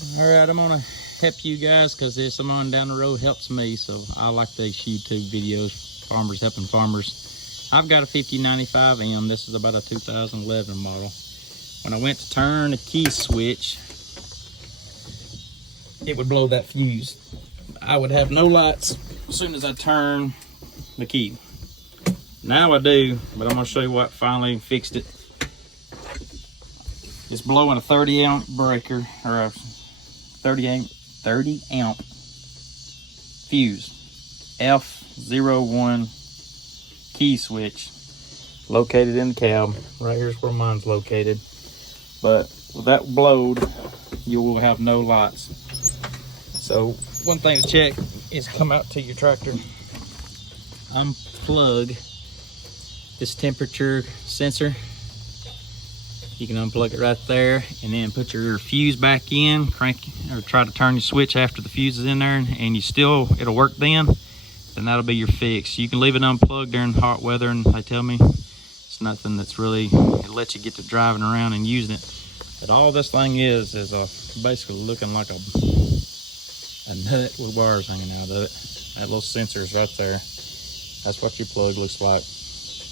All right, I'm gonna help you guys because there's someone down the road helps me, so I like these YouTube videos, farmers helping farmers. I've got a 5095M. This is about a 2011 model. When I went to turn the key switch, it would blow that fuse. I would have no lights as soon as I turn the key. Now I do, but I'm gonna show you what finally fixed it. It's blowing a 30 amp breaker, or a 30 amp fuse. F01 key switch located in the cab. Right here's where mine's located. But with that blowed, you will have no lights. So one thing to check is come out to your tractor, unplug this temperature sensor. You can unplug it right there and then put your fuse back in, crank or try to turn your switch after the fuse is in there and it'll work then that'll be your fix. You can leave it unplugged during hot weather, and they tell me it's nothing that's really, it'll let you get to driving around and using it. But all this thing is basically looking like a nut with wires hanging out of it. That little sensor is right there. That's what your plug looks like.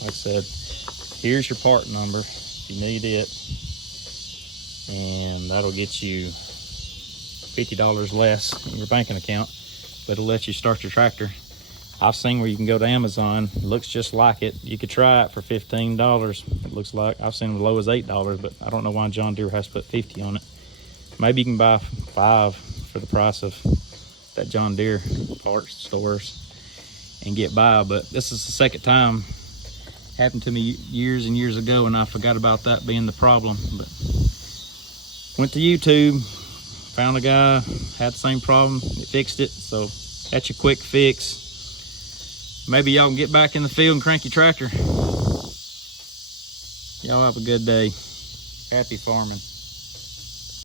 Like I said, here's your part number if you need it, and that'll get you $50 less in your banking account, but it'll let you start your tractor. I've seen where you can go to Amazon, it looks just like it. You could try it for $15. It looks like, I've seen as low as $8, but I don't know why John Deere has to put 50 on it. Maybe you can buy 5 for the price of that John Deere parts stores and get by. But this is the second time. Happened to me years and years ago, and I forgot about that being the problem. But went to YouTube, found a guy had the same problem, it fixed it. So that's your quick fix. Maybe y'all can get back in the field and crank your tractor. Y'all have a good day. Happy farming.